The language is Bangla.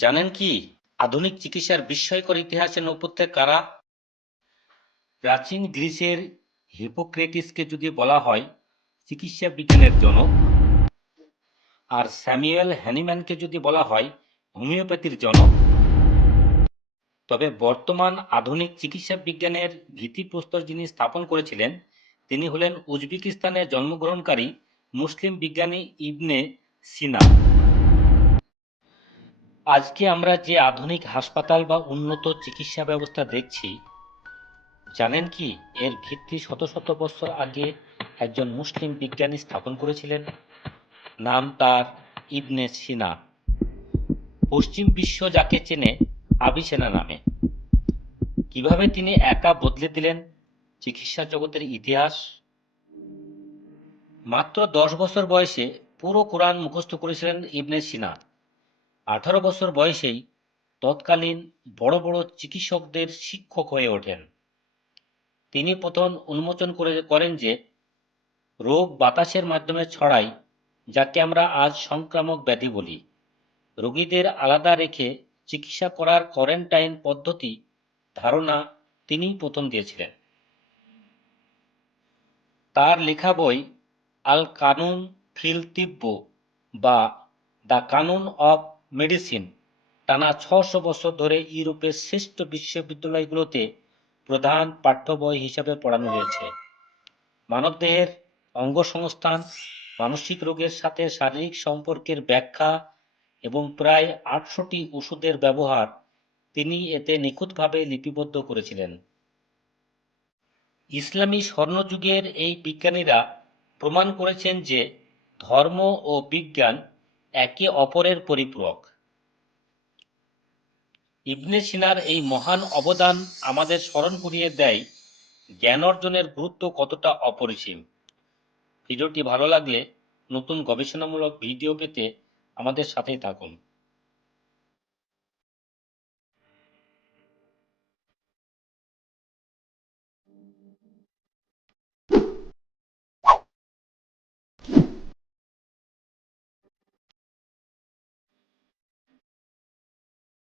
জানেন কি আধুনিক চিকিৎসার বিস্ময়কর ইতিহাসের নেপথ্যে কারা? প্রাচীন গ্রিসের হিপোক্রেটিসকে যদি বলা হয় চিকিৎসা বিজ্ঞানের জনক, আর স্যামুয়েল হ্যানিম্যানকে যদি বলা হয় হোমিওপ্যাথির জনক, তবে বর্তমান আধুনিক চিকিৎসা বিজ্ঞানের ভিত্তিপ্রস্তর যিনি স্থাপন করেছিলেন তিনি হলেন উজবেকিস্তানে জন্মগ্রহণকারী মুসলিম বিজ্ঞানী ইবনে সিনা। আজকে আমরা যে আধুনিক হাসপাতাল বা উন্নত চিকিৎসা ব্যবস্থা দেখছি, জানেন কি এর ভিত্তি শত শত বছর আগে একজন মুসলিম বিজ্ঞানী স্থাপন করেছিলেন? নাম তার ইবনে সিনা। পশ্চিম বিশ্ব যাকে চেনে আবিসেনা নামে। কিভাবে তিনি একা বদলে দিলেন চিকিৎসা জগতের ইতিহাস? মাত্র 10 বছর বয়সে পুরো কোরআন মুখস্থ করেছিলেন ইবনে সিনা। 18 বছর বয়সেই তৎকালীন বড় বড় চিকিৎসকদের শিক্ষক হয়ে ওঠেন। তিনি প্রথম উন্মোচন করেন যে রোগ বাতাসের মাধ্যমে ছড়ায়, যাকে আমরা আজ সংক্রামক ব্যাধি বলি। রোগীদের আলাদা রেখে চিকিৎসা করার কোয়ারেন্টাইন পদ্ধতি ধারণা তিনিই প্রথম দিয়েছিলেন। তার লেখা বই আল কানুন ফিল তিব্ব বা দ্য কানুন অব মেডিসিন টানা 600 বছর ধরে ইউরোপের শ্রেষ্ঠ বিশ্ববিদ্যালয়গুলোতে প্রধান পাঠ্য বই হিসাবে পড়ানো হয়েছে। মানবদেহের অঙ্গসংস্থান, মানসিক রোগের সাথে শারীরিক সম্পর্কের ব্যাখ্যা এবং প্রায় 800টি ওষুধের ব্যবহার তিনি এতে নিখুঁতভাবে লিপিবদ্ধ করেছিলেন। ইসলামী স্বর্ণযুগের এই বিজ্ঞানীরা প্রমাণ করেছেন যে ধর্ম ও বিজ্ঞান একে অপরের পরিপূরক। ইবনে সিনার এই মহান অবদান আমাদের স্মরণ করিয়ে দেয় জ্ঞান অর্জনের গুরুত্ব কতটা অপরিসীম। ভিডিওটি ভালো লাগলে নতুন গবেষণামূলক ভিডিও পেতে আমাদের সাথেই থাকুন।